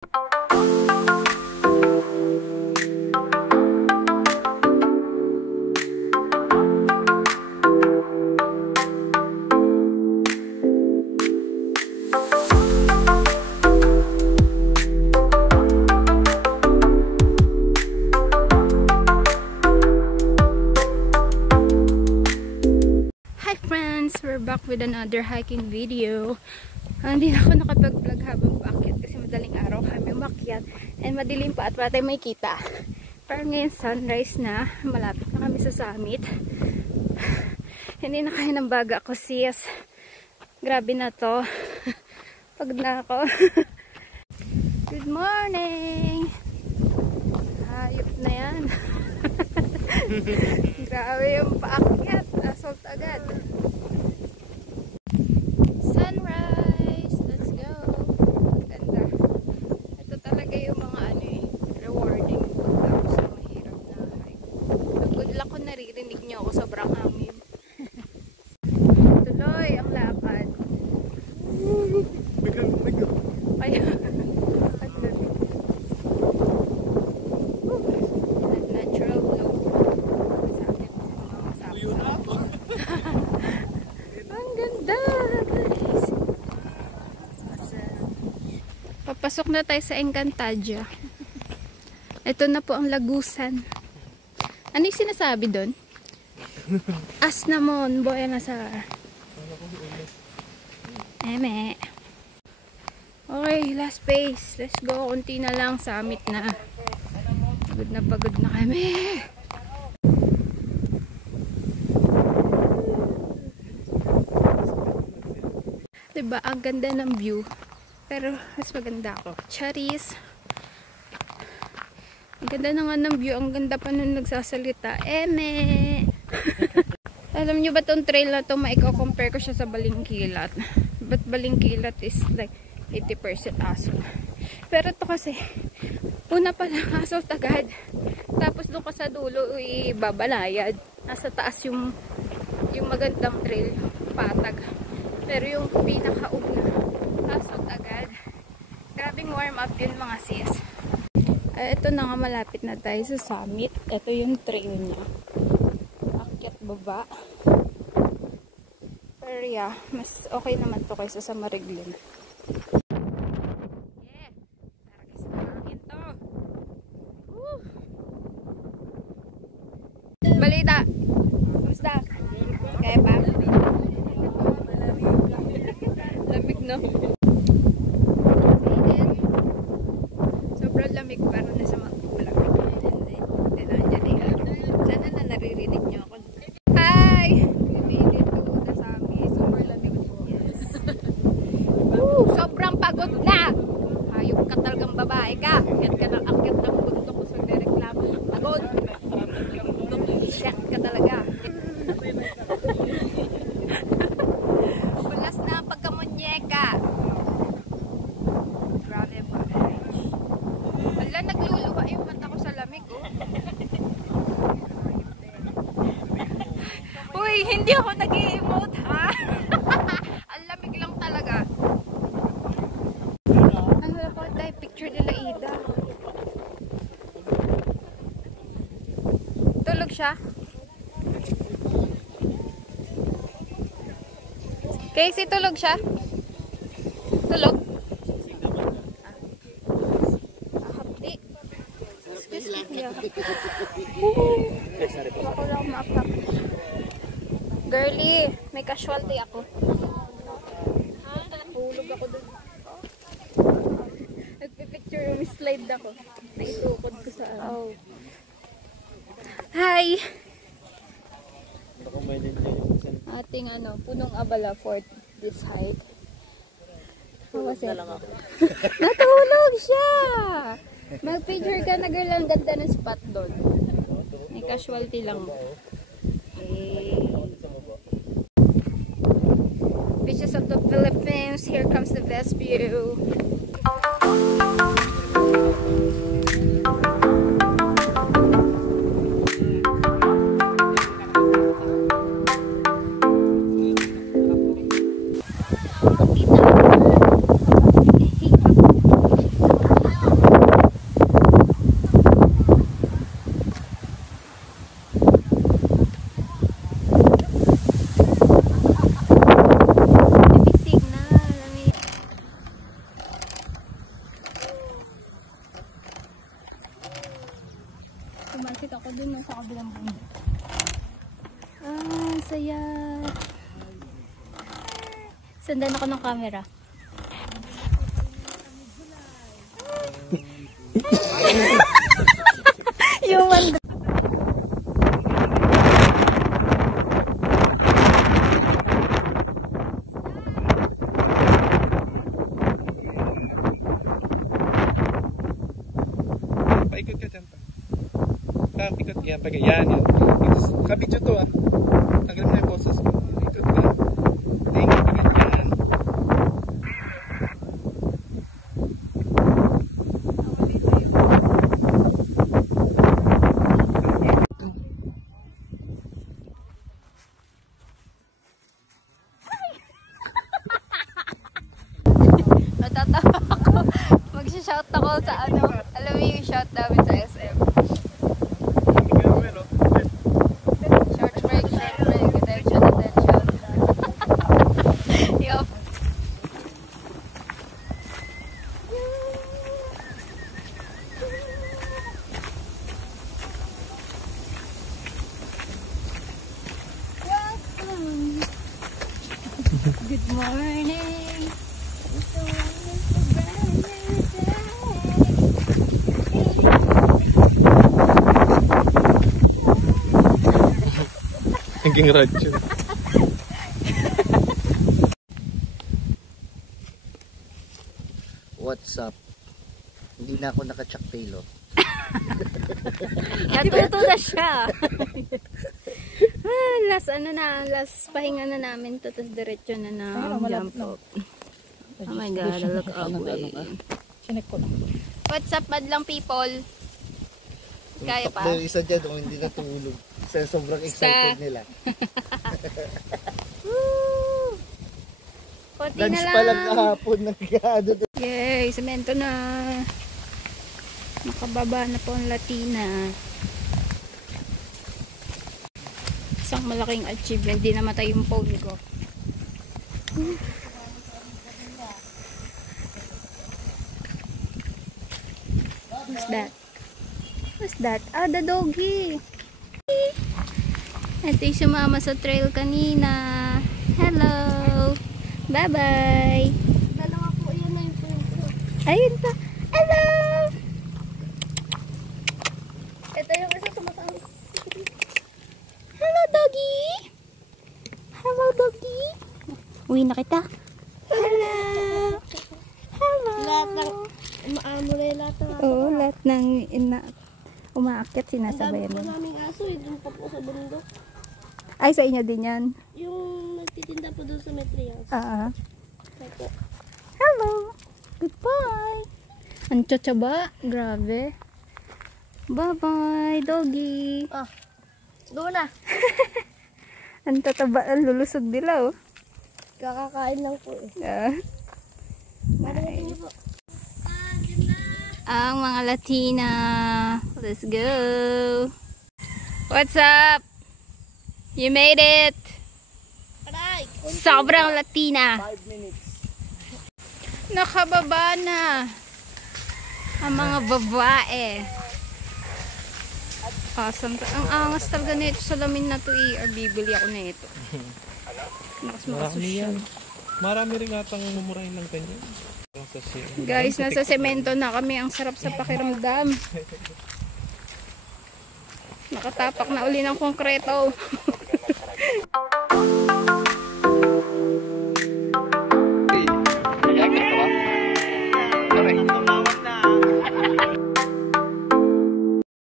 We're back with another hiking video. Hindi na ako nakapag-vlog habang paakyat kasi madaling araw kami umakyat and madilim pa at wala tayong may kita. Pero ngayon sunrise na, malapit na kami sa summit. Hindi na kaya ng baga ko sis. Grabe na to. Pagod na ako. Good morning! Hayop na yan. Grabe yung paakyat. Assault agad. Sunrise! Let's go! Ganda. Ito talaga yung mga rewarding pagtapos na mahirap na hike. Good luck ko naririnig nyo ako, sobrang hangin. Tuloy ang lakad. Kaya natural glow. Ang ganda guys. Papasok na tayo sa Encantadia. Ito na po ang lagusan. Ano yung sinasabi doon? Asnamon, boya na sa eme. Okay, last phase. Let's go. Kunti na lang. Summit na. Pagod na kami. Diba? Ang ganda ng view. Pero, mas maganda ako. Charis. Ang ganda na nga ng view. Ang ganda pa nung nagsasalita. Eme! Alam nyo ba tong trail na to, maiko-compare ko siya sa Balingkilat. But Balingkilat is like 80% aso. Pero to kasi, una pa lang aso agad. Tapos doon ka sa dulo, ibabalayad. Nasa taas yung magandang trail, patag. Pero yung pinakauna, asot agad. Grabing warm up yun mga sis. Ito na nga, malapit na tayo sa summit. Ito yung trail niya. Akyat baba. Pero yeah, mas okay naman to kaysa sa Mariglin. Yeah! Taragis na hangin to. Woo! Balita! Kumusta? Kaya pa? Lamig no? Sobrang lamig pero nasa magpulang. Sana na naririnig nyo ako. Hi! Pinili to na sa amin. Super lamig. Yes. Sobrang pagod na! Hayop ka talagang babae ka. Akyat ka ng bundok ko sa reklamo. Pagod! Isyak ka talaga. Bulas na ang pagkamunyeka. Grabe ba? Wala, nagluluha yung mata ko sa lamig, oh. Uy, hindi ako nag-i-emote, ha? Ang lamig lang talaga. Ano na pa tayo? Picture nila Ida. Tulog siya? Casey, tulog siya? Tulog? Hapdi. Excuse me. Ako lang ma-upload. Girly, may casualty ako. Hulog ako dun. Nagpipicture yung slide ako. Naitukod ko sa ano. Hi! Ating punong abala for this hike. Natulog siya! Mag-picture ka na girl, ang ganda ng spot doon. May casualty lang. Beaches of the Philippines. Here comes the best view. Nakakit ako dun sa kabilang bundok. Ah, saya. Sundan ako ng camera. Yung one. Paikot ka dyan pa. Ikot yan. Yan. Kabidyo to ah. Tagal mo na yung boses ko. Ikot ka. Tingin ka ganyan. Natatawa ako. Mag-shout ako sa ano. Alam mo yung shout namin sa SM. Short break, attention, attention. Yup. Welcome. Good morning. It's a wonderful brand new day. Hanggang radyo. What's up? Hindi na ako naka-chuck tail, oh. Natuto na siya. Last ano na, last pahinga na namin to, tapos diretso na na jump up. Oh my god, look up way. What's up, madlang people? Kaya pa? Yung isa dyan, oh, hindi natulog. Sa sobrang excited nila. Woo! Konti na Lunch lang. pa lang kahapon. Nagkado. Yay, semento na. Nakababa na po ang Latina. Isang malaking achievement. Di namatay yung phone ko. What's that? What's that? Ah, the doggy. Ito yung sumama sa trail kanina. Hello. Bye-bye. Dalawa po, yan na yung phone ko. Ayun pa. Hello. Ito yung isa sumasama. Hello, doggy. Hello, doggy. Uwi na kita. Hello. Hello. Lahat ng umaamulay lahat ng aso. Oo, lahat ng umaakyat Ang sinasabayan dami po mo. naming aso, doon pa po sa bundok. Ay, sa inyo din yan. Yung nagtitinda po doon sa Metrias. Ito. Hello. Goodbye. Ang tsatsaba. Grabe. Bye-bye, doggy. Doon na. Ang tataba. Ang lulusog nila, oh. Kakakain lang po eh. Marinig niyo po. Ang mga Latina. Let's go. What's up? You made it. Aray! Sobrang Latina. 5 minutes. Nakababa na ang mga babae. Awesome. Ang angas talaga nito sa lamin na to eh. Bibili ako na ito. Nakas makasosyal. Marami rin atang mumurahin ng ganyan. Guys, nasa semento na kami. Ang sarap sa pakiramdam. Nakatapak na uli ng konkreto.